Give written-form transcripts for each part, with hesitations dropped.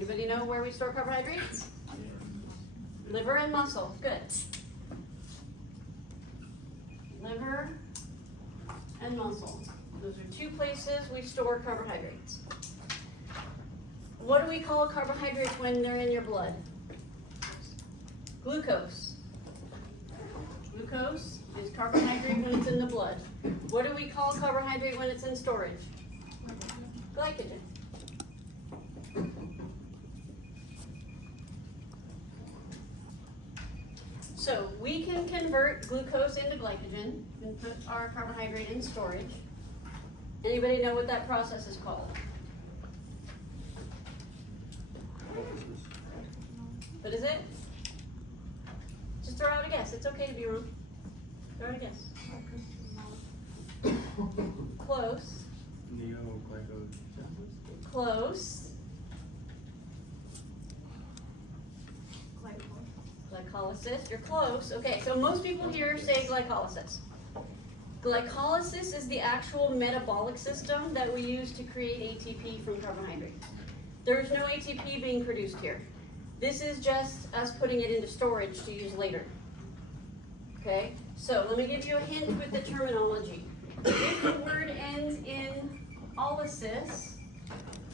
Anybody know where we store carbohydrates? Liver and muscle, good. Liver and muscle. Those are two places we store carbohydrates. What do we call carbohydrates when they're in your blood? Glucose. Glucose is carbohydrate when it's in the blood. What do we call carbohydrate when it's in storage? Glycogen. So we can convert glucose into glycogen and put our carbohydrate in storage. Anybody know what that process is called? What is it? Just throw out a guess. It's okay to be wrong. Throw out a guess. Close. Neoglycogenesis? Close. Glycolysis. You're close. Okay, so most people here say glycolysis. Glycolysis is the actual metabolic system that we use to create ATP from carbohydrates. There's no ATP being produced here. This is just us putting it into storage to use later. Okay, so let me give you a hint with the terminology. If the word ends in olysis,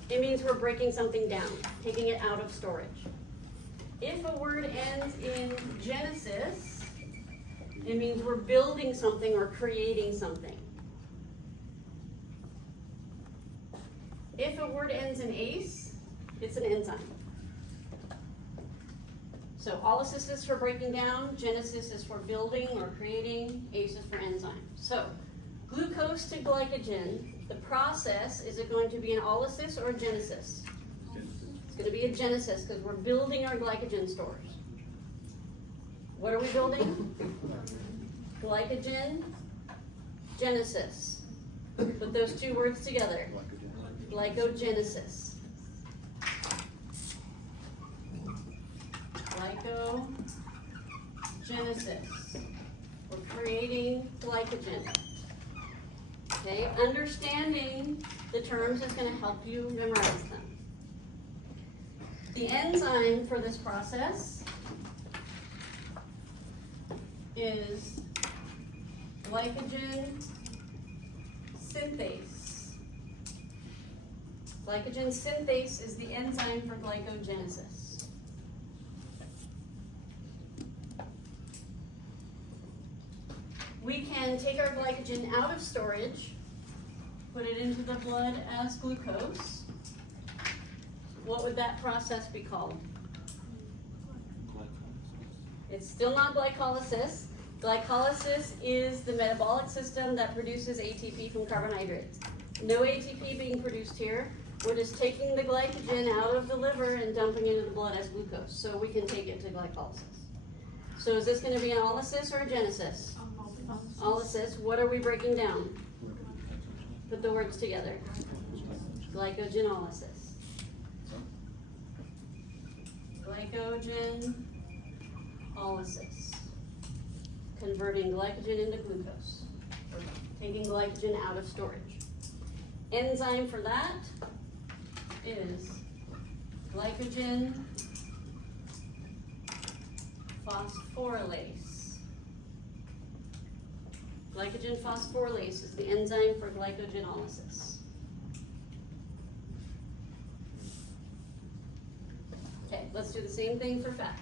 it means we're breaking something down, taking it out of storage. If a word ends in genesis, it means we're building something or creating something. If a word ends in ase, it's an enzyme. So olysis is for breaking down, genesis is for building or creating, ase is for enzyme. So glucose to glycogen, the process, is it going to be an olysis or a genesis? It's going to be a genesis because we're building our glycogen stores. What are we building? Glycogen, genesis. Put those two words together. Glycogenesis. Glycogenesis. We're creating glycogen. Okay, understanding the terms is going to help you memorize them. The enzyme for this process is glycogen synthase. Glycogen synthase is the enzyme for glycogenesis. We can take our glycogen out of storage, put it into the blood as glucose. What would that process be called? It's still not glycolysis. Glycolysis is the metabolic system that produces ATP from carbohydrates. No ATP being produced here. We're just taking the glycogen out of the liver and dumping it into the blood as glucose, so we can take it to glycolysis. So is this going to be an olysis or a genesis? Olysis. What are we breaking down? Put the words together. Glycogenolysis. Glycogenolysis. Converting glycogen into glucose. Or taking glycogen out of storage. Enzyme for that is glycogen phosphorylase. Glycogen phosphorylase is the enzyme for glycogenolysis. Okay, let's do the same thing for fat.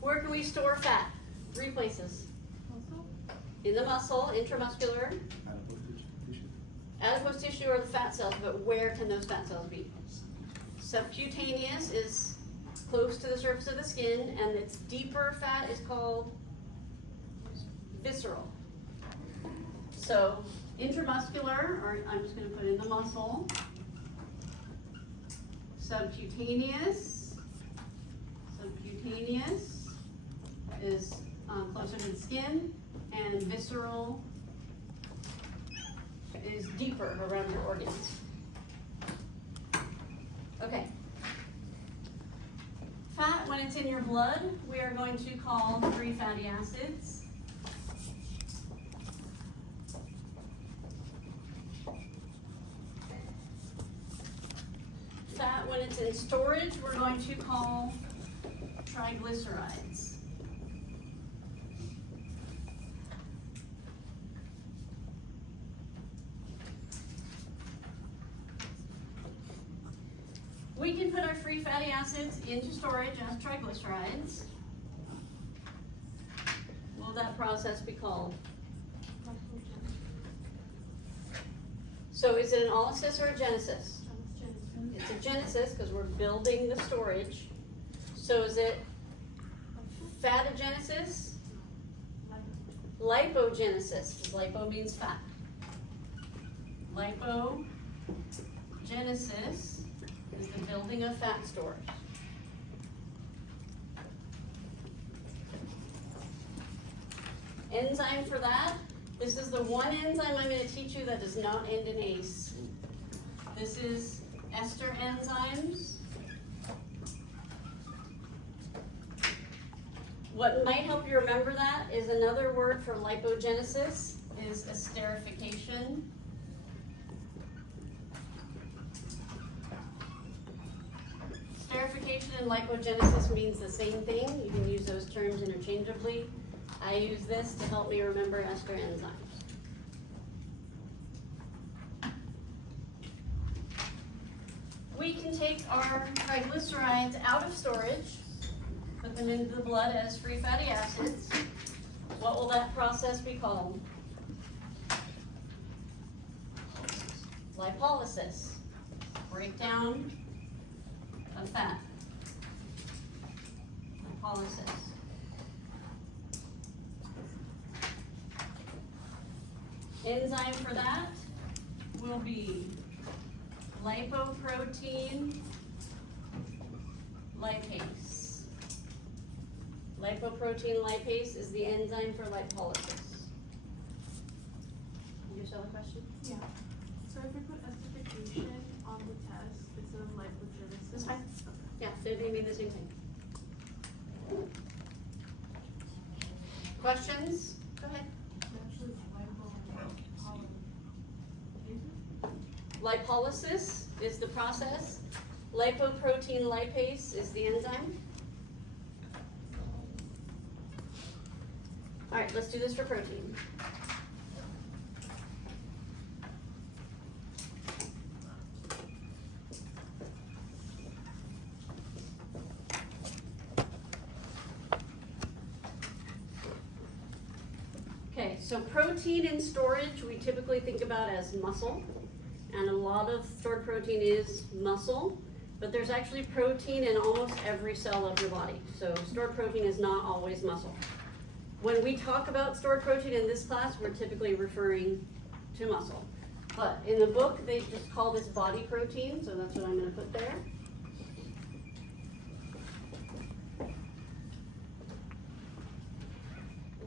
Where can we store fat? 3 places. In the muscle, intramuscular, adipose tissue or the fat cells, but where can those fat cells be? Subcutaneous is close to the surface of the skin, and its deeper fat is called visceral. So intramuscular, or I'm just going to put in the muscle, subcutaneous is closer to the skin, and visceral is deeper around your organs. Okay. Fat, when when it's in your blood, we are going to call free fatty acids. Fat, when it's in storage, we're going to call triglycerides. We can put our free fatty acids into storage as triglycerides. What will that process be called? So is it an olysis or a genesis? It's a genesis because we're building the storage. So is it fatogenesis? Lipogenesis. Lipo means fat. Lipogenesis is the building of fat stores. Enzyme for that. This is the one enzyme I'm going to teach you that does not end in ACE. This is ester enzymes. What might help you remember that is another word for lipogenesis is esterification. Esterification and lipogenesis means the same thing. You can use those terms interchangeably. I use this to help me remember ester enzymes. We can take our triglycerides out of storage, put them into the blood as free fatty acids. What will that process be called? Lipolysis. Breakdown of fat. Lipolysis. Enzyme for that will be lipoprotein lipase. Lipoprotein lipase is the enzyme for lipolysis. You still have a question? Yeah. So if we put esterification on the test, it's a lipogenesis. That's fine. Okay. Yeah, they mean the same thing. Questions? Go ahead. Actually, Lipolysis is the process. Lipoprotein lipase is the enzyme. All right, let's do this for protein. Okay, so protein in storage we typically think about as muscle. And a lot of stored protein is muscle, but there's actually protein in almost every cell of your body. So stored protein is not always muscle. When we talk about stored protein in this class, we're typically referring to muscle. But in the book, they just call this body protein, so that's what I'm going to put there.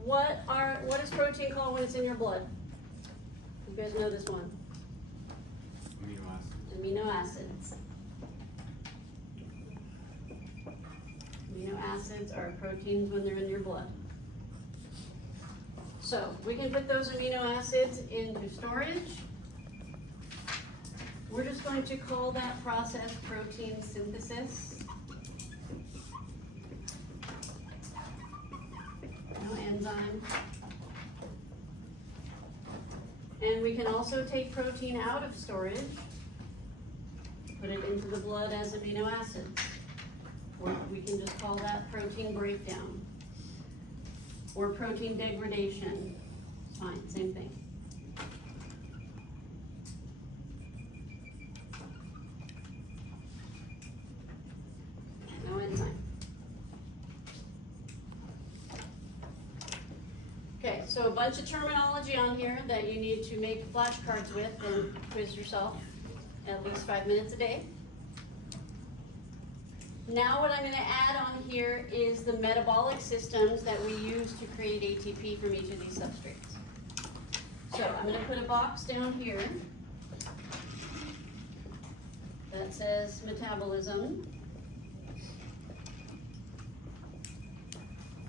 What is protein called when it's in your blood? You guys know this one. Amino acids. Amino acids are proteins when they're in your blood. So we can put those amino acids into storage. We're just going to call that process protein synthesis. No enzyme. And we can also take protein out of storage, put it into the blood as amino acids. Or we can just call that protein breakdown. Or protein degradation. It's fine, same thing. No enzyme. Okay, so a bunch of terminology on here that you need to make flashcards with and quiz yourself at least 5 minutes a day. Now what I'm going to add on here is the metabolic systems that we use to create ATP from each of these substrates. So I'm going to put a box down here that says metabolism.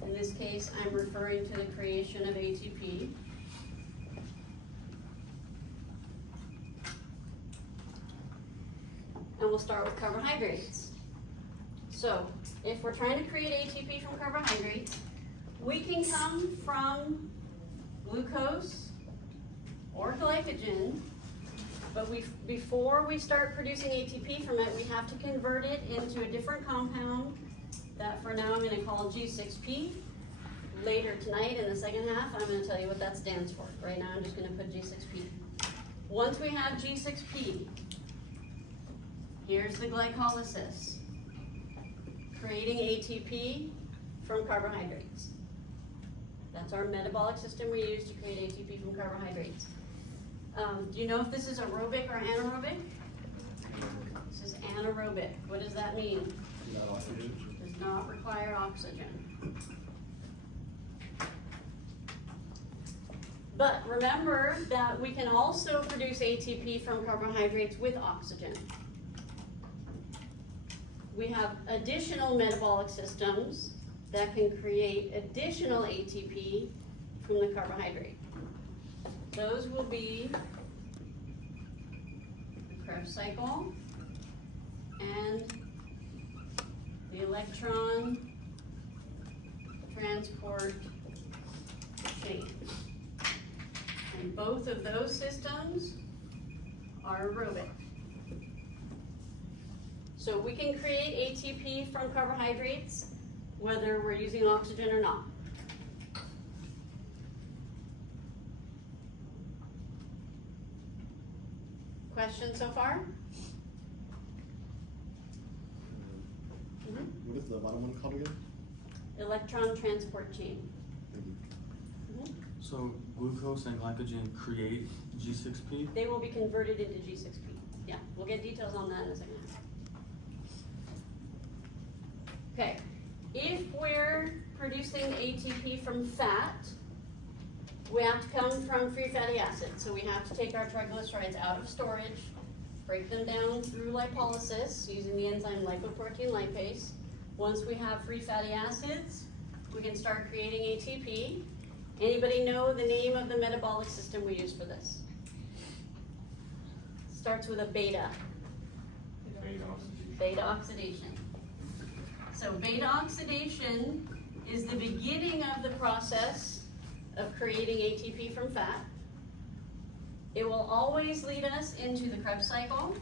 In this case, I'm referring to the creation of ATP. And we'll start with carbohydrates. So, if we're trying to create ATP from carbohydrates, we can come from glucose or glycogen, but before we start producing ATP from it, we have to convert it into a different compound that for now I'm going to call G6P. Later tonight in the second half, I'm going to tell you what that stands for. Right now I'm just going to put G6P. Once we have G6P, here's the glycolysis, creating ATP from carbohydrates. That's our metabolic system we use to create ATP from carbohydrates. Do you know if this is aerobic or anaerobic? This is anaerobic. What does that mean? Does not require oxygen. But remember that we can also produce ATP from carbohydrates with oxygen. We have additional metabolic systems that can create additional ATP from the carbohydrate. Those will be the Krebs cycle and the electron transport chain. And both of those systems are aerobic. So we can create ATP from carbohydrates whether we're using oxygen or not. Questions so far? What is the bottom one called again? Electron transport chain. Thank you. So glucose and glycogen create G6P? They will be converted into G6P. Yeah, we'll get details on that in a second. Okay, if we're producing ATP from fat, we have to come from free fatty acids. So we have to take our triglycerides out of storage, break them down through lipolysis using the enzyme lipoprotein lipase. Once we have free fatty acids, we can start creating ATP. Anybody know the name of the metabolic system we use for this? Starts with a beta. Beta oxidation. So beta oxidation is the beginning of the process of creating ATP from fat. It will always lead us into the Krebs cycle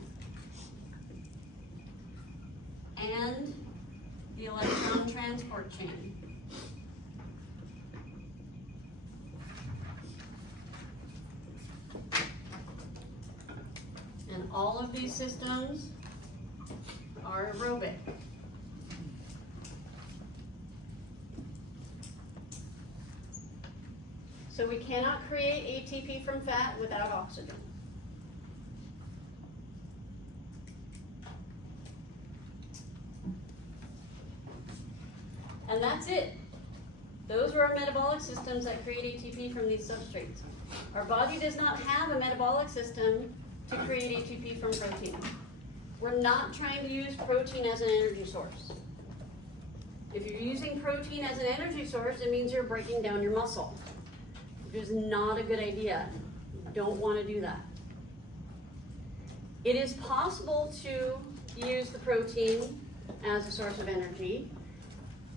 and the electron transport chain. And all of these systems are aerobic. So we cannot create ATP from fat without oxygen. And that's it. Those are our metabolic systems that create ATP from these substrates. Our body does not have a metabolic system to create ATP from protein. We're not trying to use protein as an energy source. If you're using protein as an energy source, it means you're breaking down your muscle. Which is not a good idea. You don't want to do that. It is possible to use the protein as a source of energy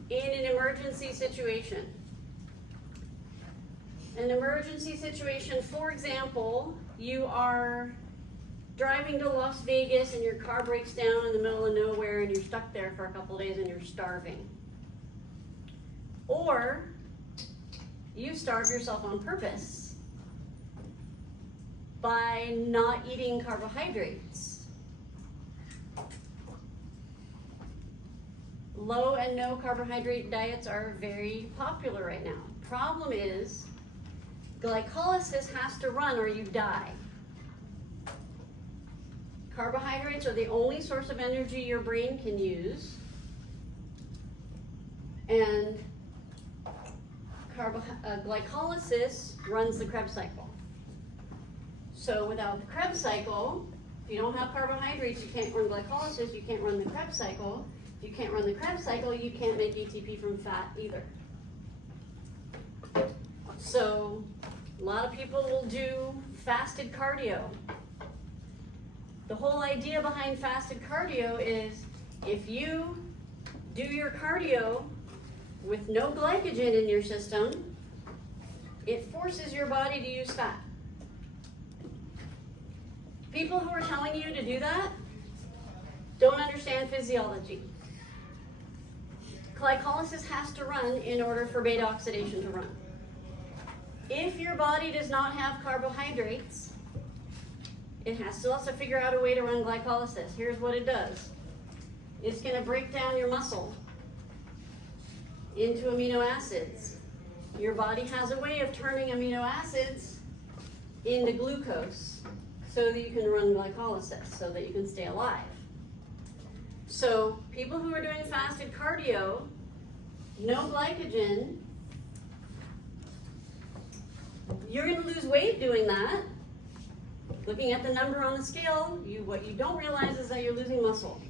in an emergency situation. An emergency situation, for example, you are driving to Las Vegas and your car breaks down in the middle of nowhere and you're stuck there for a couple days and you're starving. Or you starve yourself on purpose by not eating carbohydrates. Low and no carbohydrate diets are very popular right now. Problem is, glycolysis has to run or you die. Carbohydrates are the only source of energy your brain can use. And glycolysis runs the Krebs cycle. So without the Krebs cycle, if you don't have carbohydrates, you can't run glycolysis, you can't run the Krebs cycle. If you can't run the Krebs cycle, you can't make ATP from fat either. So, a lot of people will do fasted cardio. The whole idea behind fasted cardio is if you do your cardio with no glycogen in your system, it forces your body to use fat. People who are telling you to do that don't understand physiology. Glycolysis has to run in order for beta oxidation to run. If your body does not have carbohydrates, it has to also figure out a way to run glycolysis. Here's what it does. It's going to break down your muscle into amino acids. Your body has a way of turning amino acids into glucose so that you can run glycolysis, so that you can stay alive. So people who are doing fasted cardio, no glycogen, you're going to lose weight doing that. Looking at the number on the scale, what you don't realize is that you're losing muscle.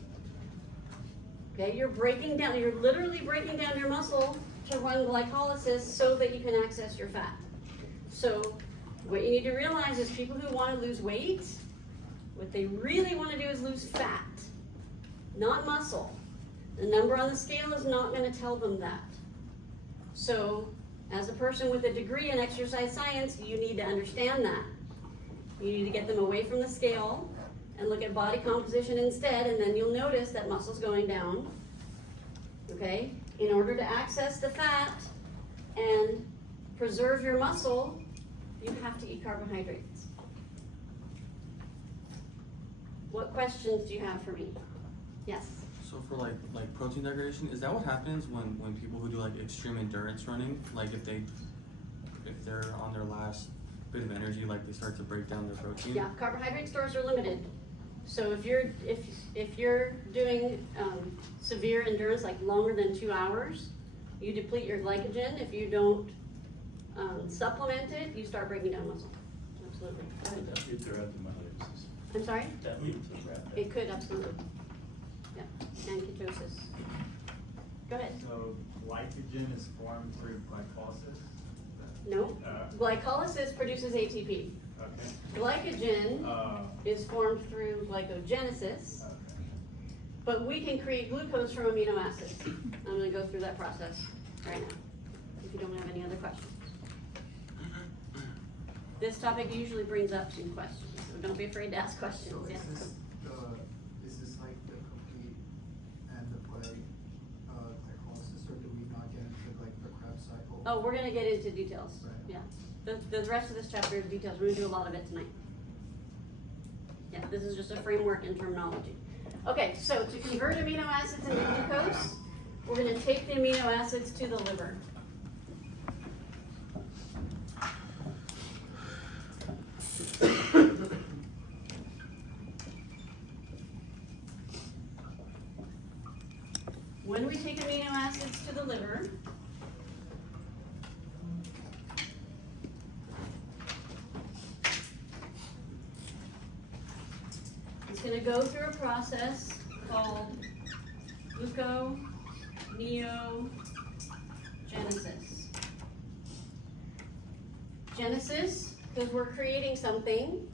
Okay, you're literally breaking down your muscle to run glycolysis so that you can access your fat. So what you need to realize is people who want to lose weight, what they really want to do is lose fat, not muscle. The number on the scale is not going to tell them that. So as a person with a degree in exercise science, you need to understand that. You need to get them away from the scale and look at body composition instead, and then you'll notice that muscle's going down. Okay? In order to access the fat and preserve your muscle, you have to eat carbohydrates. What questions do you have for me? Yes? So for like protein degradation, is that what happens when people who do like extreme endurance running, like if they're on their last bit of energy, like they start to break down their protein? Yeah, carbohydrate stores are limited. So if you're doing severe endurance, like longer than 2 hours, you deplete your glycogen. If you don't supplement it, you start breaking down muscle. Absolutely. Go ahead. That leads to rhabdomyolysis. I'm sorry? That leads to rhabdomyolysis. It could, absolutely. Yeah, and ketosis. Go ahead. So glycogen is formed through glycolysis? No, glycolysis produces ATP. Okay. Glycogen is formed through glycogenesis, Okay. but we can create glucose from amino acids. I'm going to go through that process right now, if you don't have any other questions. This topic usually brings up some questions, so don't be afraid to ask questions. So Yes. is this like the complete end of glycolysis, or do we not get into like the Krebs cycle? Oh, we're going to get into details. Right. Yeah. The rest of this chapter is details. We're going to do a lot of it tonight. Yeah, this is just a framework and terminology. Okay, so to convert amino acids into glucose, we're going to take the amino acids to the liver. When we take amino acids to the liver, it's going to go through a process called gluconeogenesis. Genesis, because we're creating something.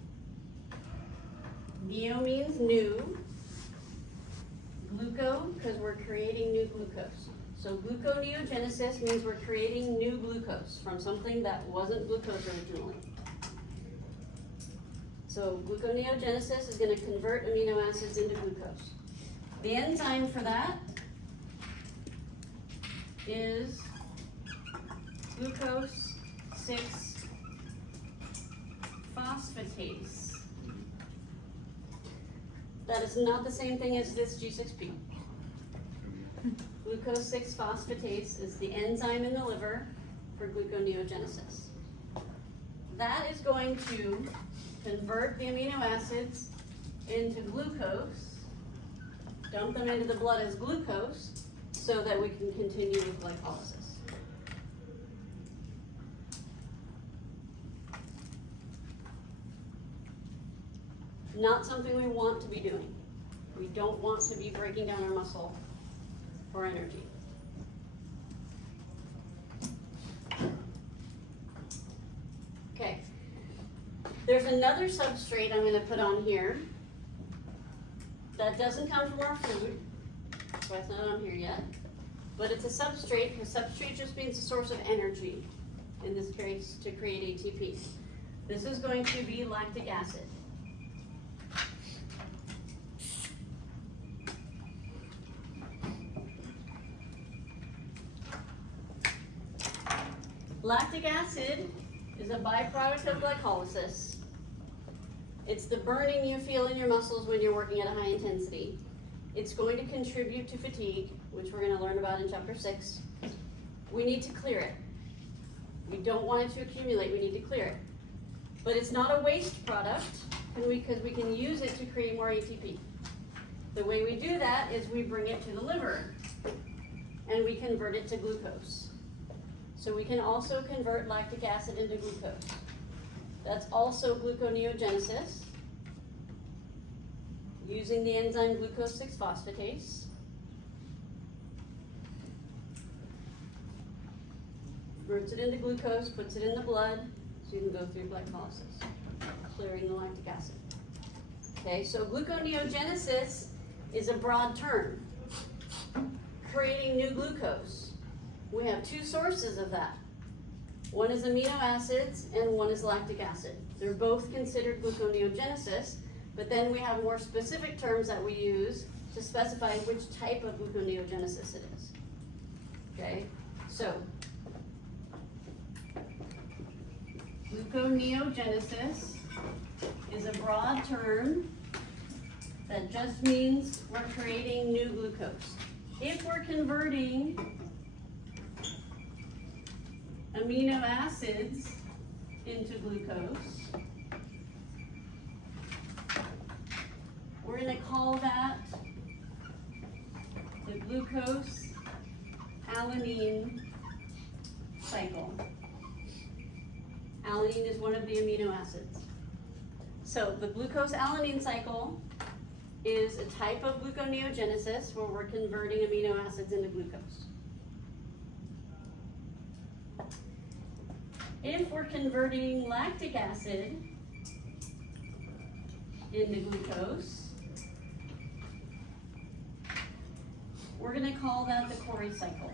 Neo means new. Gluco, because we're creating new glucose. So gluconeogenesis means we're creating new glucose from something that wasn't glucose originally. So gluconeogenesis is going to convert amino acids into glucose. The enzyme for that is glucose 6-phosphatase. That is not the same thing as this G6P. Glucose 6-phosphatase is the enzyme in the liver for gluconeogenesis. That is going to convert the amino acids into glucose, dump them into the blood as glucose, so that we can continue with glycolysis. Not something we want to be doing. We don't want to be breaking down our muscle for energy. There's another substrate I'm gonna put on here that doesn't come from our food, so it's not on here yet. But it's a substrate, because substrate just means a source of energy, in this case, to create ATP. This is going to be lactic acid. Lactic acid is a byproduct of glycolysis. It's the burning you feel in your muscles when you're working at a high intensity. It's going to contribute to fatigue, which we're going to learn about in chapter 6. We need to clear it. We don't want it to accumulate, we need to clear it. But it's not a waste product, because we can use it to create more ATP. The way we do that is we bring it to the liver, and we convert it to glucose. So we can also convert lactic acid into glucose. That's also gluconeogenesis, using the enzyme glucose 6-phosphatase. Converts it into glucose, puts it in the blood, so you can go through glycolysis, clearing the lactic acid. Okay, so gluconeogenesis is a broad term, creating new glucose. We have two sources of that. One is amino acids and one is lactic acid. They're both considered gluconeogenesis, but then we have more specific terms that we use to specify which type of gluconeogenesis it is. Okay, so gluconeogenesis is a broad term that just means we're creating new glucose. If we're converting amino acids into glucose, we're going to call that the glucose alanine cycle. Alanine is one of the amino acids. So the glucose alanine cycle is a type of gluconeogenesis where we're converting amino acids into glucose. If we're converting lactic acid into glucose, we're going to call that the Cori cycle.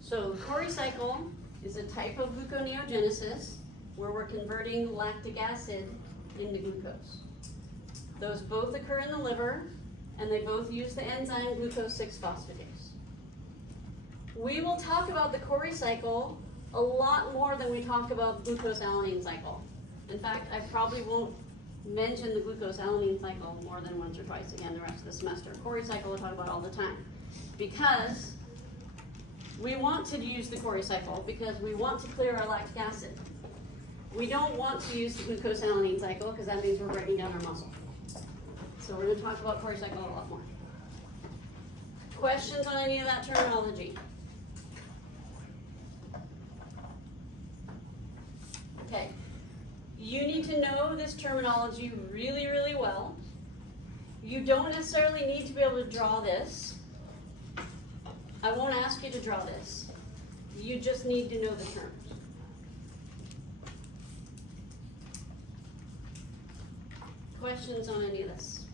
So the Cori cycle is a type of gluconeogenesis where we're converting lactic acid into glucose. Those both occur in the liver, and they both use the enzyme glucose 6-phosphatase. We will talk about the Cori cycle a lot more than we talk about the glucose alanine cycle. In fact, I probably won't mention the glucose alanine cycle more than once or twice again the rest of the semester. Cori cycle we'll talk about all the time, because we want to use the Cori cycle because we want to clear our lactic acid. We don't want to use the glucose alanine cycle because that means we're breaking down our muscle. So we're going to talk about Cori cycle a lot more. Questions on any of that terminology? Okay, you need to know this terminology really, really well. You don't necessarily need to be able to draw this. I won't ask you to draw this. You just need to know the terms. Questions on any of this?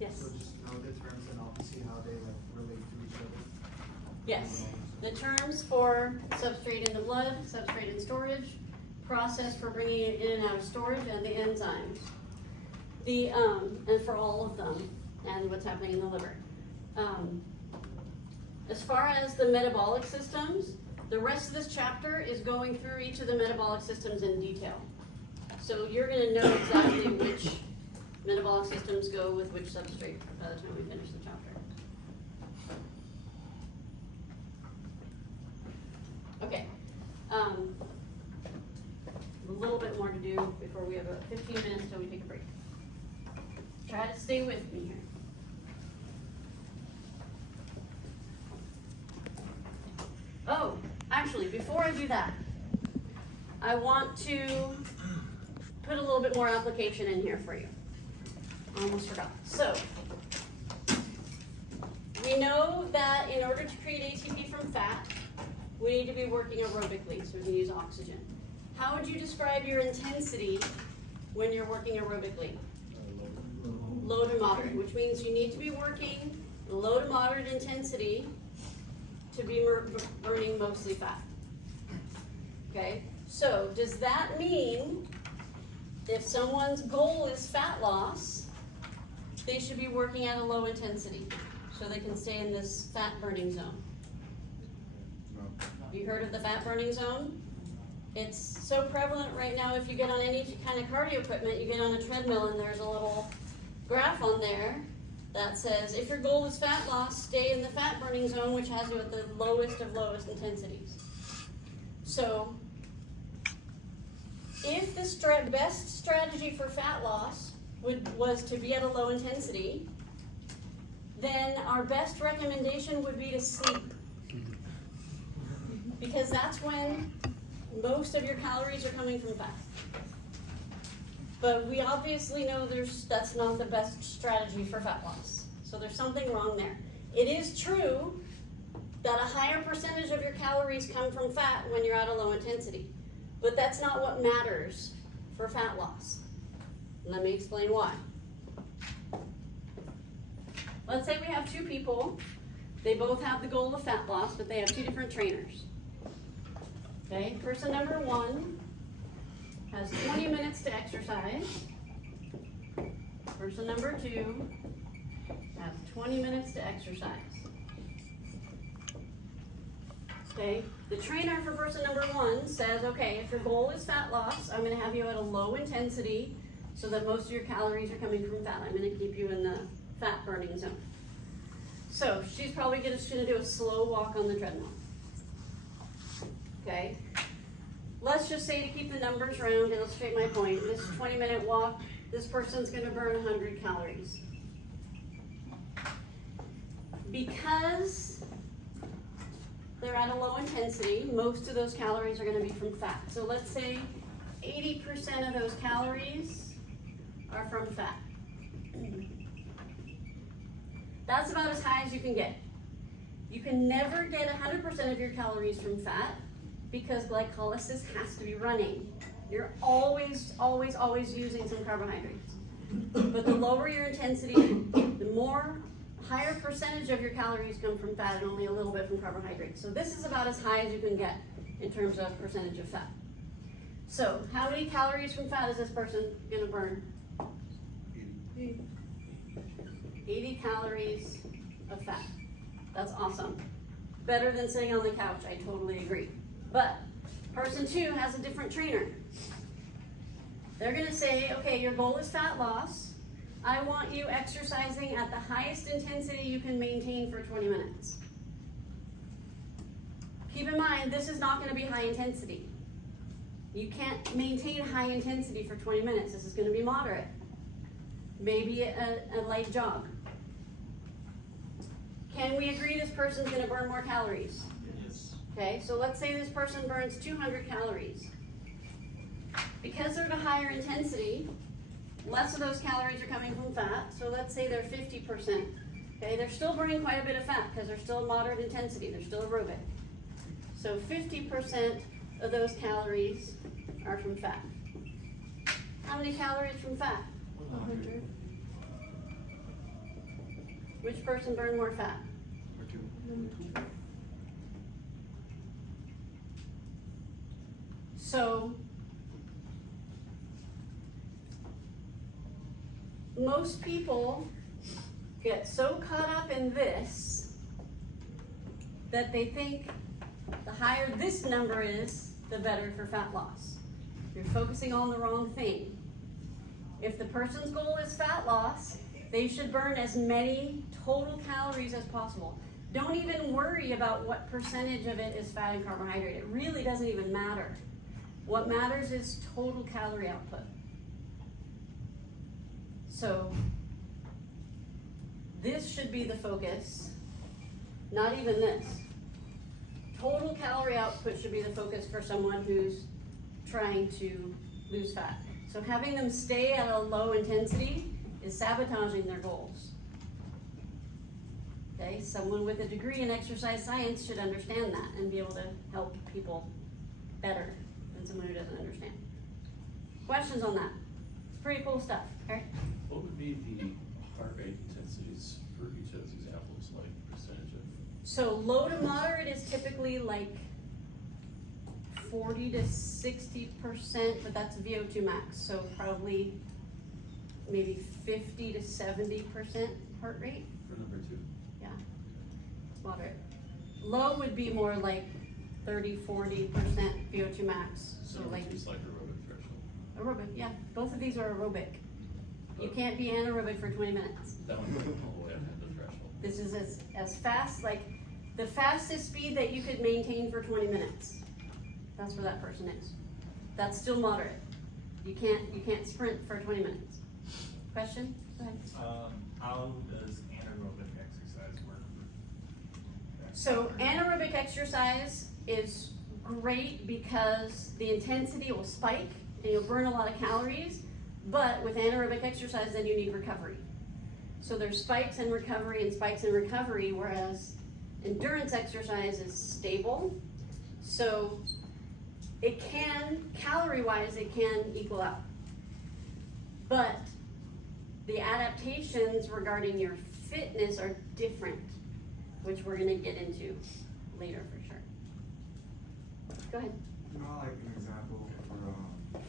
Yes? So just know the terms and obviously how they like relate to each other. Yes. The terms for substrate in the blood, substrate in storage, process for bringing it in and out of storage, and the enzymes. And for all of them, and what's happening in the liver. As far as the metabolic systems, the rest of this chapter is going through each of the metabolic systems in detail. So you're going to know exactly which metabolic systems go with which substrate by the time we finish the chapter. Okay. A little bit more to do before we have 15 minutes till we take a break. Try to stay with me here. Oh, actually, before I do that, I want to put a little bit more application in here for you. I almost forgot. So, we know that in order to create ATP from fat, we need to be working aerobically, so we can use oxygen. How would you describe your intensity when you're working aerobically? Low to moderate, which means you need to be working low to moderate intensity to be burning mostly fat. Okay, so does that mean if someone's goal is fat loss, they should be working at a low intensity so they can stay in this fat burning zone? Have you heard of the fat burning zone? It's so prevalent right now. If you get on any kind of cardio equipment, you get on a treadmill and there's a little graph on there that says if your goal is fat loss, stay in the fat burning zone, which has you at the lowest of lowest intensities. So if the best strategy for fat loss was to be at a low intensity, then our best recommendation would be to sleep. Because that's when most of your calories are coming from fat. But we obviously know that's not the best strategy for fat loss. So there's something wrong there. It is true that a higher percentage of your calories come from fat when you're at a low intensity. But that's not what matters for fat loss. Let me explain why. Let's say we have two people. They both have the goal of fat loss, but they have two different trainers. Okay, person number one has 20 minutes to exercise. Person number two has 20 minutes to exercise. Okay, the trainer for person number one says, okay, if your goal is fat loss, I'm going to have you at a low intensity so that most of your calories are coming from fat. I'm going to keep you in the fat burning zone. So she's probably just going to do a slow walk on the treadmill. Okay, let's just say to keep the numbers round, illustrate my point, this 20-minute walk, this person's going to burn 100 calories. Because they're at a low intensity, most of those calories are going to be from fat. So let's say 80% of those calories are from fat. That's about as high as you can get. You can never get 100% of your calories from fat because glycolysis has to be running. You're always using some carbohydrates. But the lower your intensity, the higher percentage of your calories come from fat and only a little bit from carbohydrates. So this is about as high as you can get in terms of percentage of fat. So how many calories from fat is this person going to burn? 80 calories of fat. That's awesome. Better than sitting on the couch, I totally agree. But person two has a different trainer. They're going to say, okay, your goal is fat loss. I want you exercising at the highest intensity you can maintain for 20 minutes. Keep in mind, this is not going to be high intensity. You can't maintain high intensity for 20 minutes. This is going to be moderate. Maybe a light jog. Can we agree this person's going to burn more calories? Yes. Okay, so let's say this person burns 200 calories. Because they're at a higher intensity, less of those calories are coming from fat, so let's say they're 50%. Okay, they're still burning quite a bit of fat because they're still moderate intensity, they're still aerobic. So 50% of those calories are from fat. How many calories from fat? 100. Which person burned more fat? So most people get so caught up in this that they think the higher this number is, the better for fat loss. You're focusing on the wrong thing. If the person's goal is fat loss, they should burn as many total calories as possible. Don't even worry about what percentage of it is fat and carbohydrate. It really doesn't even matter. What matters is total calorie output. So this should be the focus, not even this. Total calorie output should be the focus for someone who's trying to lose fat. So having them stay at a low intensity is sabotaging their goals. Okay, someone with a degree in exercise science should understand that and be able to help people better than someone who doesn't understand. Questions on that? It's pretty cool stuff, okay? What would be the heart rate intensities for each of those examples, like percentage of? So low to moderate is typically like 40 to 60%, but that's VO2 max, so probably maybe 50 to 70% heart rate. For number two? Yeah, it's moderate. Low would be more like 30, 40% VO2 max, so like Just like aerobic threshold. aerobic, yeah. Both of these are aerobic. You can't be anaerobic for 20 minutes. That one would all the way up to the threshold. This is as fast, like the fastest speed that you could maintain for 20 minutes. That's where that person is. That's still moderate. You can't sprint for 20 minutes. Question? Go ahead. How does anaerobic exercise work? So anaerobic exercise is great because the intensity will spike and you'll burn a lot of calories, but with anaerobic exercise then you need recovery. So there's spikes in recovery and spikes in recovery, whereas endurance exercise is stable. So it can, calorie-wise, it can equal out. But the adaptations regarding your fitness are different, which we're gonna get into later for sure. Go ahead. You know, like an example for, I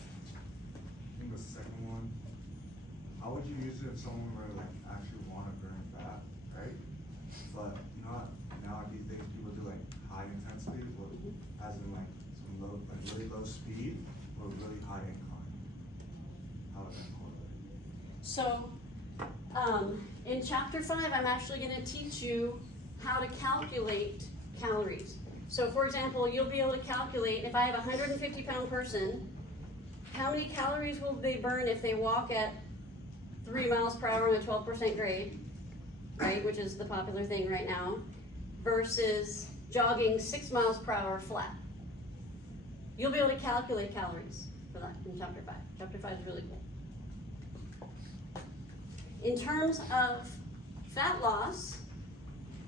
think the second one, how would you use it if someone were like actually wanna burn fat, right? But you know, now these days people do like high intensity, as in like some low, like really low speed or really high incline. How would that correlate? So, in chapter 5, I'm actually gonna teach you how to calculate calories. So for example, you'll be able to calculate, if I have a 150-pound person, how many calories will they burn if they walk at 3 miles per hour on a 12% grade, right, which is the popular thing right now, versus jogging 6 miles per hour flat. You'll be able to calculate calories for that in chapter 5. Chapter 5 is really cool. In terms of fat loss,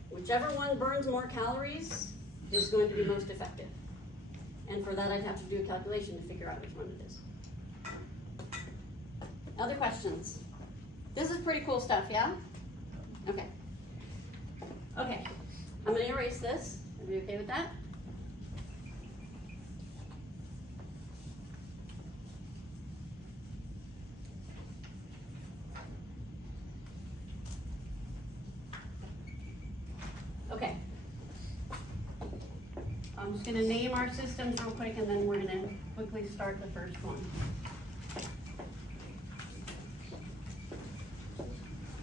whichever one burns more calories is going to be most effective. And for that, I'd have to do a calculation to figure out which one it is. Other questions? This is pretty cool stuff, yeah? Okay. Okay, I'm gonna erase this. Are you okay with that? Okay. I'm just gonna name our systems real quick and then we're gonna quickly start the first one.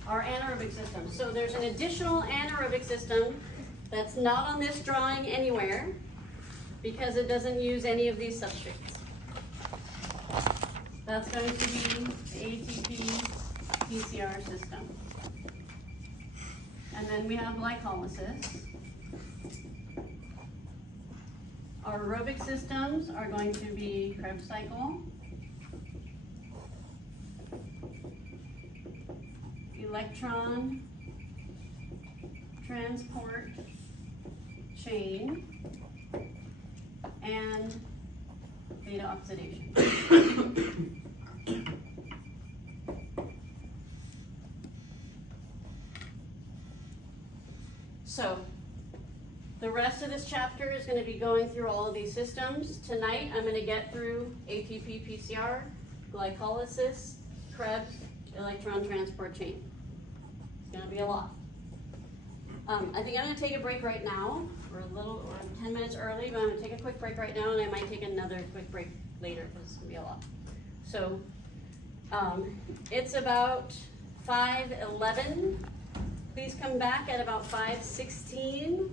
Our anaerobic system. So there's an additional anaerobic system that's not on this drawing anywhere because it doesn't use any of these substrates. That's going to be the ATP PCR system. And then we have glycolysis. Our aerobic systems are going to be Krebs cycle, electron transport chain, and beta oxidation. So, the rest of this chapter is going to be going through all of these systems. Tonight, I'm going to get through ATP PCR, glycolysis, Krebs, electron transport chain. It's going to be a lot. I think I'm going to take a break right now. We're 10 minutes early, but I'm going to take a quick break right now, and I might take another quick break later because it's going to be a lot. So, it's about 5:11. Please come back at about 5:16.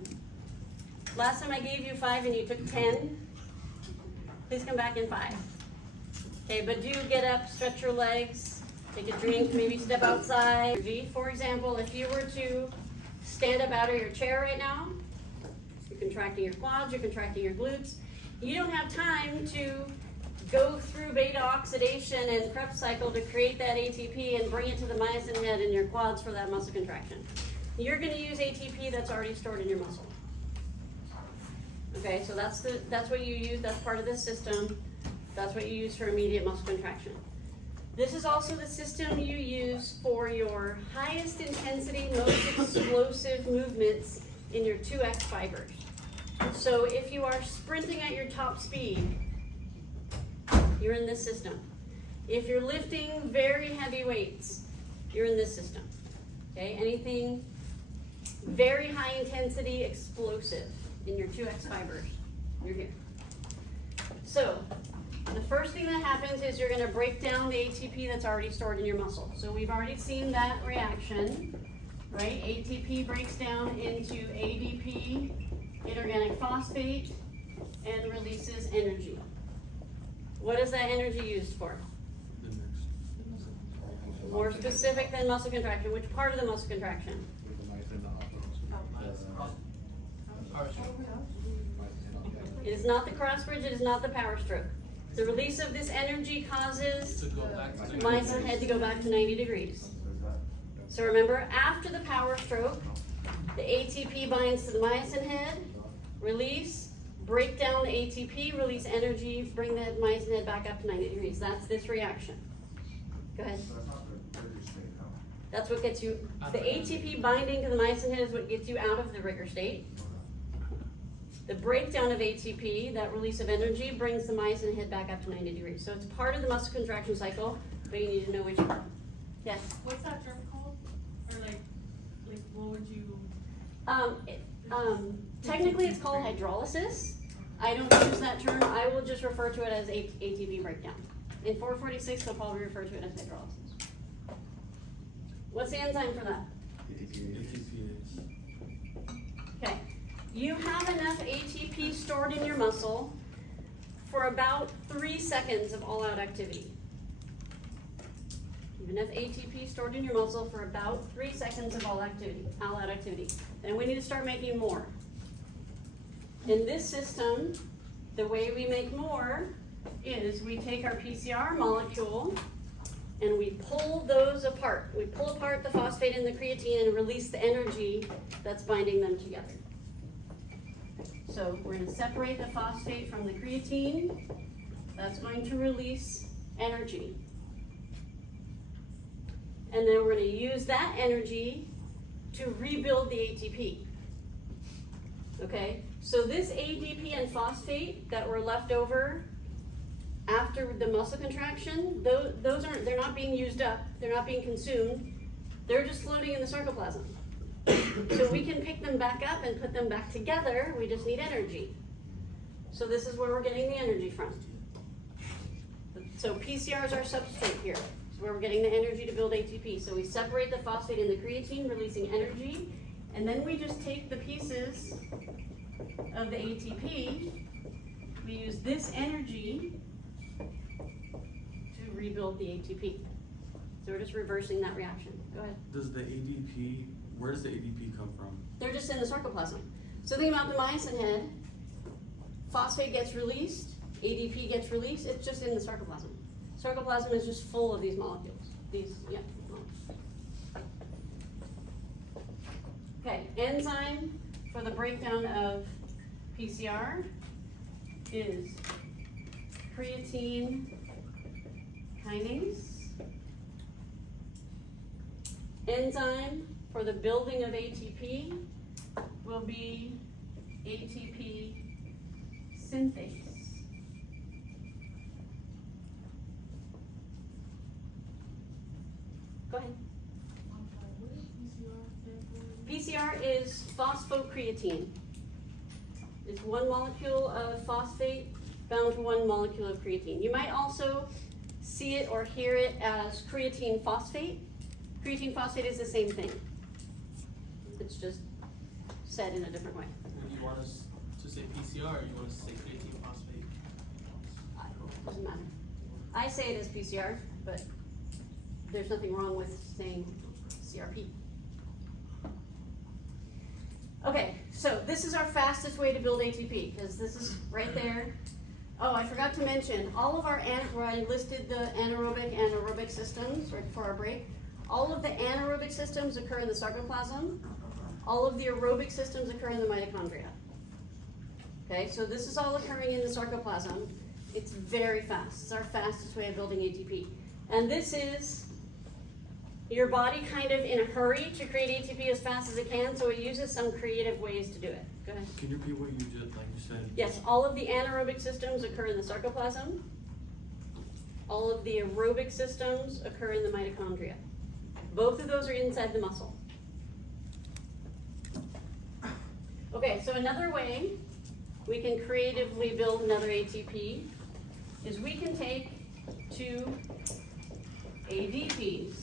Last time I gave you 5 and you took 10. Please come back in 5. Okay, but do get up, stretch your legs, take a drink, maybe step outside. For example, if you were to stand up out of your chair right now, you're contracting your quads, you're contracting your glutes. You don't have time to go through beta oxidation and Krebs cycle to create that ATP and bring it to the myosin head in your quads for that muscle contraction. you're gonna use ATP that's already stored in your muscle. Okay, so that's what you use, that's part of this system. That's what you use for immediate muscle contraction. This is also the system you use for your highest intensity, most explosive movements in your 2X fibers. So if you are sprinting at your top speed, you're in this system. If you're lifting very heavy weights, you're in this system. Okay, anything very high intensity explosive in your 2X fibers, you're here. So the first thing that happens is you're gonna break down the ATP that's already stored in your muscle. So we've already seen that reaction, right? ATP breaks down into ADP, inorganic phosphate, and releases energy. What is that energy used for? The next. More specific than muscle contraction. Which part of the muscle contraction? It is not the cross bridge, it is not the power stroke. The release of this energy causes To go back to the. myosin head to go back to 90 degrees. So remember, after the power stroke, the ATP binds to the myosin head, release, break down the ATP, release energy, bring the myosin head back up to 90 degrees. That's this reaction. Go ahead. So that's not the rigor state, no? That's what gets you, the ATP binding to the myosin head is what gets you out of the rigor state. The breakdown of ATP, that release of energy, brings the myosin head back up to 90 degrees. So it's part of the muscle contraction cycle, but you need to know which part. Yes? What's that term called? Or like what would you? Technically it's called hydrolysis. I don't use that term, I will just refer to it as ATP breakdown. In 446, they'll probably refer to it as hydrolysis. What's the enzyme for that? ATPase. Okay, you have enough ATP stored in your muscle for about 3 seconds of all-out activity. You have enough ATP stored in your muscle for about 3 seconds of all-out activity. Then we need to start making more. In this system, the way we make more is we take our PCR molecule and we pull those apart. We pull apart the phosphate and the creatine and release the energy that's binding them together. So we're going to separate the phosphate from the creatine. That's going to release energy. And then we're going to use that energy to rebuild the ATP. Okay, so this ADP and phosphate that were left over after the muscle contraction, they're not being used up, they're not being consumed, they're just floating in the sarcoplasm. So we can pick them back up and put them back together, we just need energy. So this is where we're getting the energy from. So PCR is our substrate here. It's where we're getting the energy to build ATP. So we separate the phosphate and the creatine, releasing energy, and then we just take the pieces of the ATP, we use this energy to rebuild the ATP. So we're just reversing that reaction. Go ahead. Does the ADP, where does the ADP come from? They're just in the sarcoplasm. So think about the myosin head. Phosphate gets released, ADP gets released, it's just in the sarcoplasm. Sarcoplasm is just full of these molecules. Okay, enzyme for the breakdown of PCR is creatine kinase. Enzyme for the building of ATP will be ATP synthase. Go ahead. What is PCR stand for? PCR is phosphocreatine. It's one molecule of phosphate bound to one molecule of creatine. You might also see it or hear it as creatine phosphate. Creatine phosphate is the same thing. It's just said in a different way. And you want us to say PCR or you want us to say creatine phosphate? Doesn't matter. I say it as PCR, but there's nothing wrong with saying CRP. Okay, so this is our fastest way to build ATP, because this is right there. Oh, I forgot to mention, all of our, where I listed the anaerobic and aerobic systems right before our break, all of the anaerobic systems occur in the sarcoplasm, all of the aerobic systems occur in the mitochondria. Okay, so this is all occurring in the sarcoplasm. It's very fast. It's our fastest way of building ATP. And this is your body kind of in a hurry to create ATP as fast as it can, so it uses some creative ways to do it. Go ahead. Can you repeat what you just, like you said? Yes, all of the anaerobic systems occur in the sarcoplasm. All of the aerobic systems occur in the mitochondria. Both of those are inside the muscle. Okay, so another way we can creatively build another ATP is we can take two ADPs.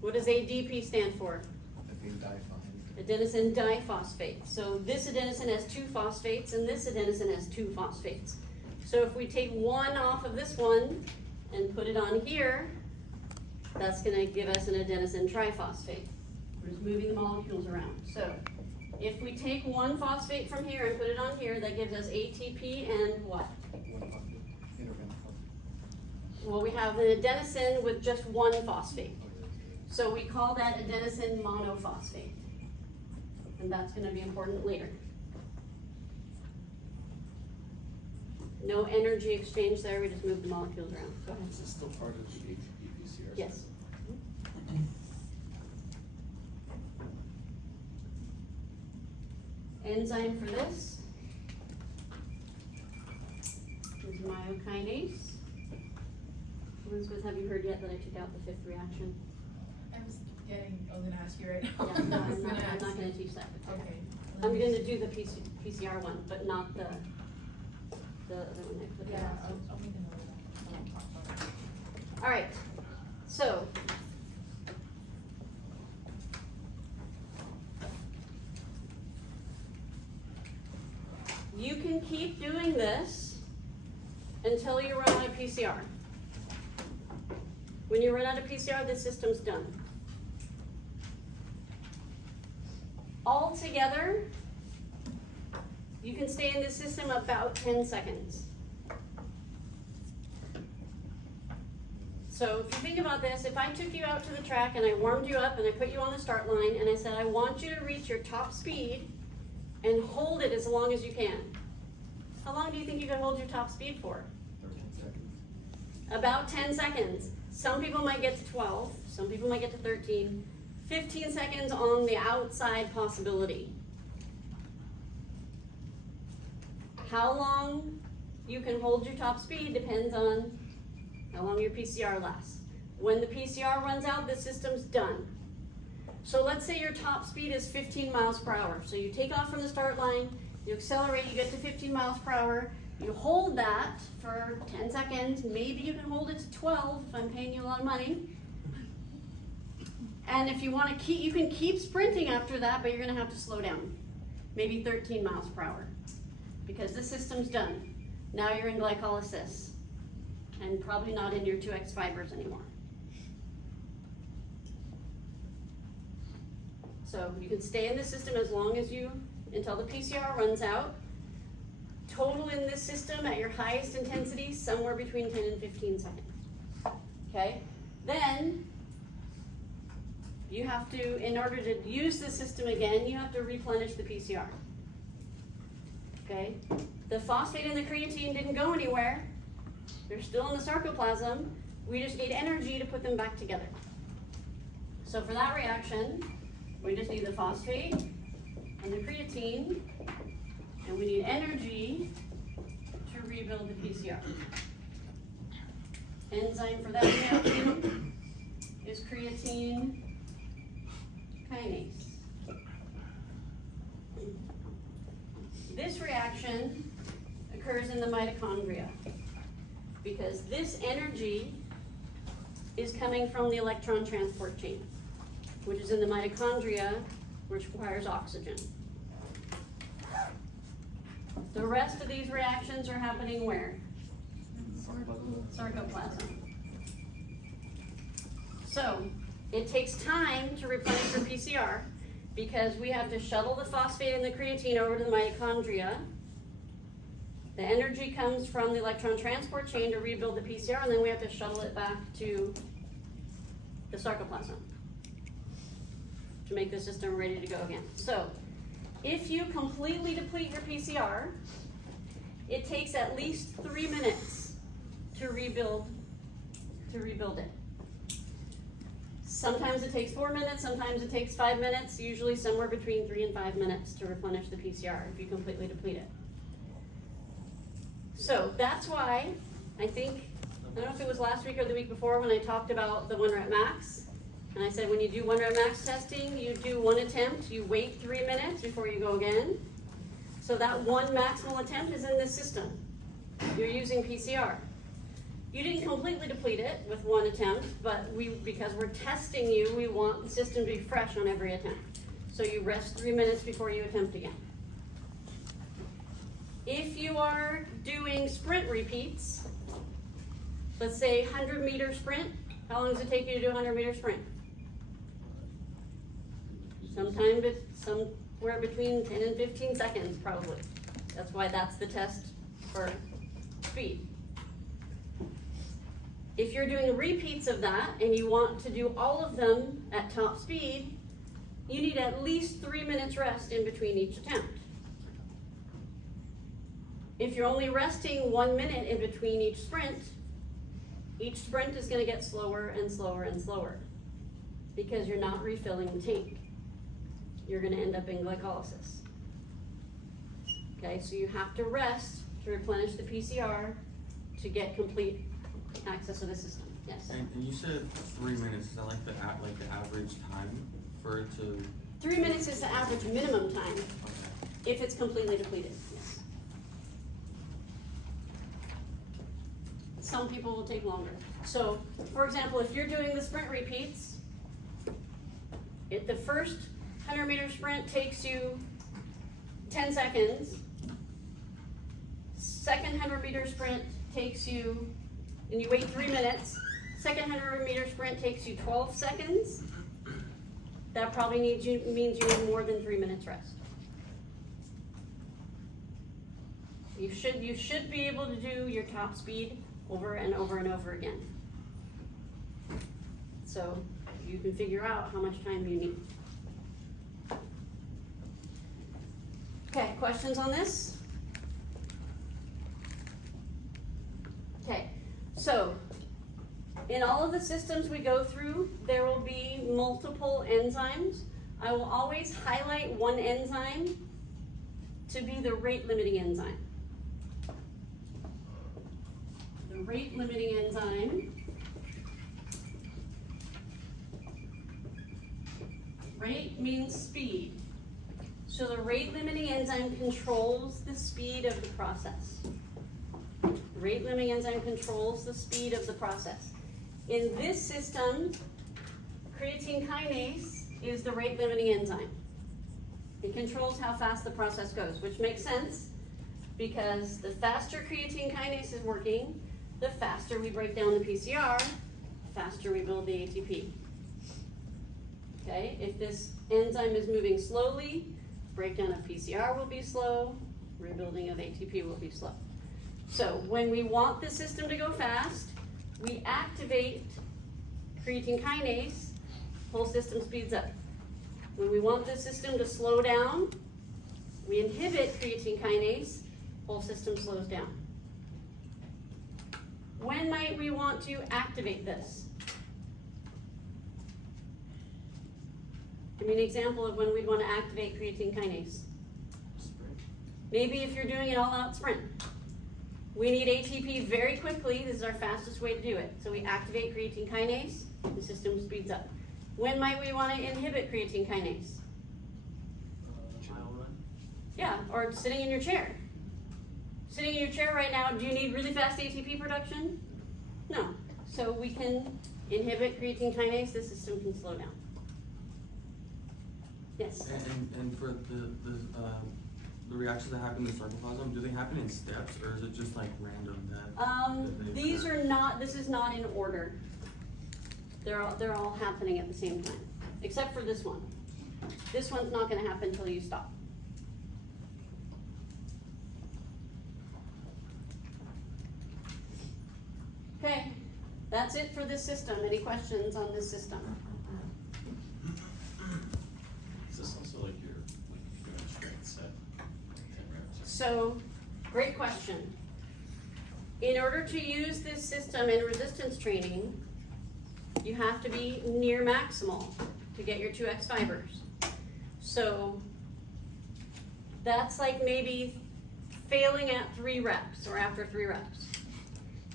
What does ADP stand for? Adenosine diphosphate. So this adenosine has two phosphates and this adenosine has two phosphates. So if we take one off of this one and put it on here, that's going to give us an adenosine triphosphate. We're just moving the molecules around. So if we take one phosphate from here and put it on here, that gives us ATP and what? Well, we have an adenosine with just one phosphate. So we call that adenosine monophosphate. And that's going to be important later. No energy exchange there, we just move the molecules around. Go ahead. Is this still part of the ATP PCR? Yes. Enzyme for this is myokinase. Elizabeth, have you heard yet that I took out the fifth reaction? I was gonna ask you right now. Yeah, no, I was I'm not ask gonna you. teach that. Okay. I'm gonna do the PCR one, but not the other one I put Yeah, there. I'll make a note of that. I'll talk about it. All right, so. You can keep doing this until you run out of PCR. When you run out of PCR, the system's done. Altogether, you can stay in this system about 10 seconds. So if you think about this, if I took you out to the track and I warmed you up and I put you on the start line and I said, I want you to reach your top speed and hold it as long as you can. How long do you think you could hold your top speed for? 13 seconds. About 10 seconds. Some people might get to 12, some people might get to 13. 15 seconds on the outside possibility. How long you can hold your top speed depends on how long your PCR lasts. When the PCR runs out, the system's done. So let's say your top speed is 15 miles per hour. So you take off from the start line, you accelerate, you get to 15 miles per hour, you hold that for 10 seconds, maybe you can hold it to 12 if I'm paying you a lot of money. And if you want to keep, you can keep sprinting after that, but you're going to have to slow down. Maybe 13 miles per hour. Because the system's done. Now you're in glycolysis. And probably not in your 2X fibers anymore. So you can stay in the system as long as until the PCR runs out. Total in this system at your highest intensity, somewhere between 10 and 15 seconds. Okay? Then, you have to, in order to use the system again, you have to replenish the PCR. Okay? The phosphate and the creatine didn't go anywhere. They're still in the sarcoplasm. We just need energy to put them back together. So for that reaction, we just need the phosphate and the creatine, and we need energy to rebuild the PCR. Enzyme for that reaction is creatine kinase. This reaction occurs in the mitochondria because this energy is coming from the electron transport chain, which is in the mitochondria, which requires oxygen. The rest of these reactions are happening where? Sarcoplasm. So, it takes time to replenish your PCR because we have to shuttle the phosphate and the creatine over to the mitochondria. The energy comes from the electron transport chain to rebuild the PCR, and then we have to shuttle it back to the sarcoplasm. to make the system ready to go again. So, if you completely deplete your PCR, it takes at least 3 minutes to rebuild it. Sometimes it takes 4 minutes, sometimes it takes 5 minutes, usually somewhere between 3 and 5 minutes to replenish the PCR if you completely deplete it. So that's why I think, I don't know if it was last week or the week before when I talked about the 1 rep max. And I said when you do 1 rep max testing, you do 1 attempt, you wait 3 minutes before you go again. So that 1 maximal attempt is in this system. You're using PCR. You didn't completely deplete it with 1 attempt, but because we're testing you, we want the system to be fresh on every attempt. So you rest 3 minutes before you attempt again. If you are doing sprint repeats, let's say 100-meter sprint, how long does it take you to do a 100-meter sprint? Somewhere between 10 and 15 seconds, probably. That's why that's the test for speed. If you're doing repeats of that and you want to do all of them at top speed, you need at least 3 minutes rest in between each attempt. If you're only resting 1 minute in between each sprint is going to get slower and slower and slower because you're not refilling the tank. You're going to end up in glycolysis. Okay, so you have to rest to replenish the PCR to get complete access to the system. Yes. And you said 3 minutes. Is that like the average time for it to? 3 minutes is the average minimum time Okay. if it's completely depleted. Yes. Some people will take longer. So, for example, if you're doing the sprint repeats, the first 100-meter sprint takes you 10 seconds. Second 100-meter sprint takes you, and you wait 3 minutes. Second 100-meter sprint takes you 12 seconds. That probably means you need more than 3 minutes rest. You should be able to do your top speed over and over and over again. So you can figure out how much time you need. Okay, questions on this? Okay, so in all of the systems we go through, there will be multiple enzymes. I will always highlight one enzyme to be the rate-limiting enzyme. The rate-limiting enzyme, rate means speed. So the rate-limiting enzyme controls the speed of the process. Rate-limiting enzyme controls the speed of the process. In this system, creatine kinase is the rate-limiting enzyme. It controls how fast the process goes, which makes sense because the faster creatine kinase is working, the faster we break down the PCR, the faster we build the ATP. Okay, if this enzyme is moving slowly, breakdown of PCR will be slow, rebuilding of ATP will be slow. So when we want the system to go fast, we activate creatine kinase, whole system speeds up. When we want the system to slow down, we inhibit creatine kinase, whole system slows down. When might we want to activate this? Give me an example of when we'd want to activate creatine kinase. Maybe if you're doing an all-out sprint. We need ATP very quickly. This is our fastest way to do it. So we activate creatine kinase, the system speeds up. When might we want to inhibit creatine kinase? Mile run. Yeah, or sitting in your chair. Sitting in your chair right now, do you need really fast ATP production? No. So we can inhibit creatine kinase, the system can slow down. Yes? And for the reactions that happen in the sarcoplasm, do they happen in steps or is it just like random that they These occur? are not, this is not in order. They're all happening at the same time, except for this one. This one's not gonna happen until you stop. Okay, that's it for this system. Any questions on this system? So, great question. In order to use this system in resistance training, you have to be near maximal to get your 2X fibers. So, that's like maybe failing at 3 reps or after 3 reps.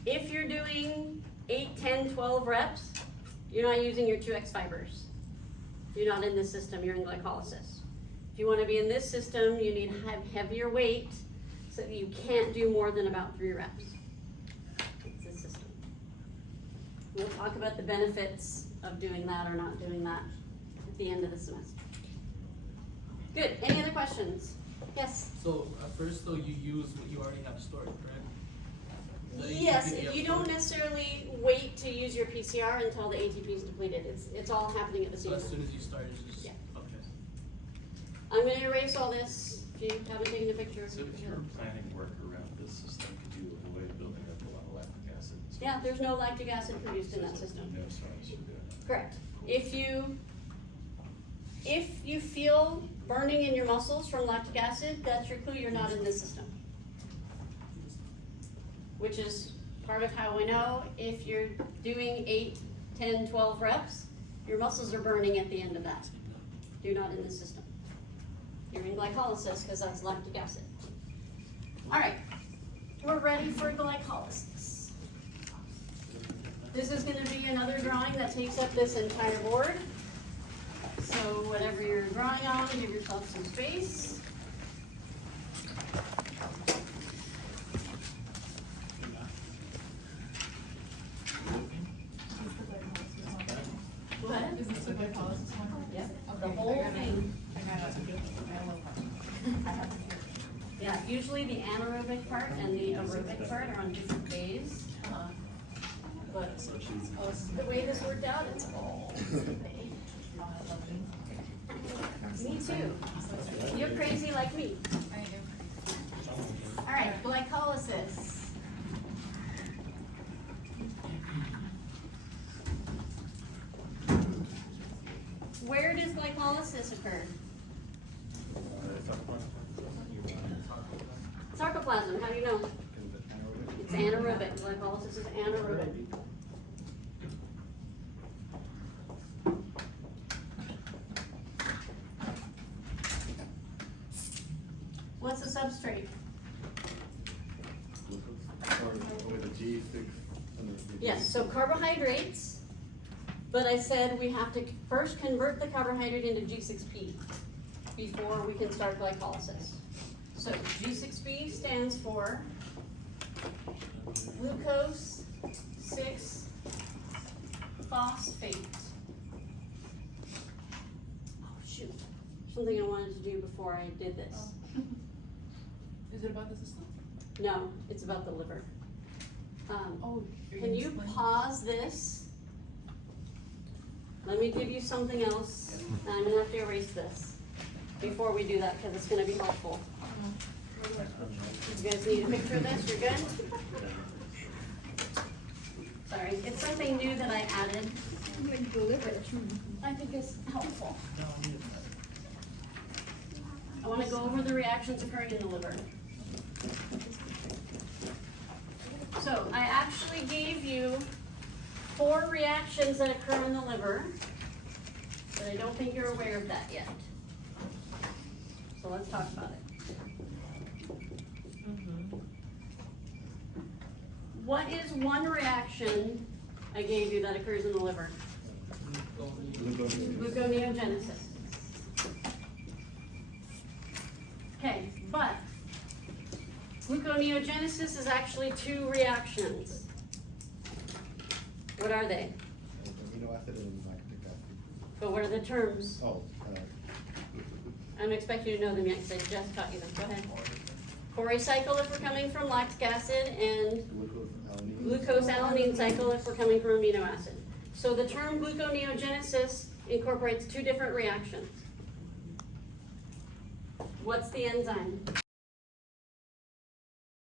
If you're doing 8, 10, 12 reps, you're not using your 2X fibers. You're not in this system, you're in glycolysis. If you want to be in this system, you need to have heavier weight so that you can't do more than about 3 reps. It's this system. We'll talk about the benefits of doing that or not doing that at the end of the semester. Good, any other questions? Yes? So at first though, you use what you already have stored, correct? The Yes, ATP if you have don't stored. necessarily wait to use your PCR until the ATP is depleted. It's all happening at the So same as soon time. as you start, it's just, Yeah. okay. I'm gonna erase all this, if you haven't taken a picture. So if you're planning work around this system, could you avoid building up a lot of lactic acid? Yeah, there's no lactic acid produced in that system. No signs you're doing that. Correct. If you feel burning in your muscles from lactic acid, that's your clue you're not in this system. Which is part of how we know if you're doing 8, 10, 12 reps, your muscles are burning at the end of that. You're not in this system. You're in glycolysis because that's lactic acid. All right, we're ready for glycolysis. This is gonna be another drawing that takes up this entire board. So whatever you're drawing on, give yourself some space. What? Is this the glycolysis one? Yep, Okay, the whole I got it. thing. I got it. I have it here. Yeah, usually the anaerobic part and the aerobic part are on different days. But oh, the way this worked out, it's all. Me too. You're crazy like me. I do. All right, glycolysis. Where does glycolysis occur? Sarcoplasm, how do you know? It's anaerobic, glycolysis is anaerobic. What's the substrate? With a G6. Yes, so carbohydrates, but I said we have to first convert the carbohydrate into G6P before we can start glycolysis. So G6P stands for glucose 6-phosphate. Oh shoot, something I wanted to do before I did this. Is it about the system? No, it's about the liver. Oh, you're Can gonna you explain? pause this? Let me give you something else, and I'm gonna have to erase this before we do that, because it's gonna be helpful. You guys need a picture of this, you're good? Sorry, it's something new that I added. I think it's helpful. I wanna go over the reactions occurring in the liver. So I actually gave you 4 reactions that occur in the liver, but I don't think you're aware of that yet. So let's talk about it. What is one reaction I gave you that occurs in the liver? Gluconeogenesis. Okay, but gluconeogenesis is actually 2 reactions. What are they? Amino acid and lactic acid. But what are the terms? Oh, I don't expect you to know them yet because I just taught you them. Go ahead. Cori cycle if we're coming from lactic acid, and glucose alanine. glucose-alanine cycle if we're coming from amino acid. So the term gluconeogenesis incorporates 2 different reactions. What's the enzyme?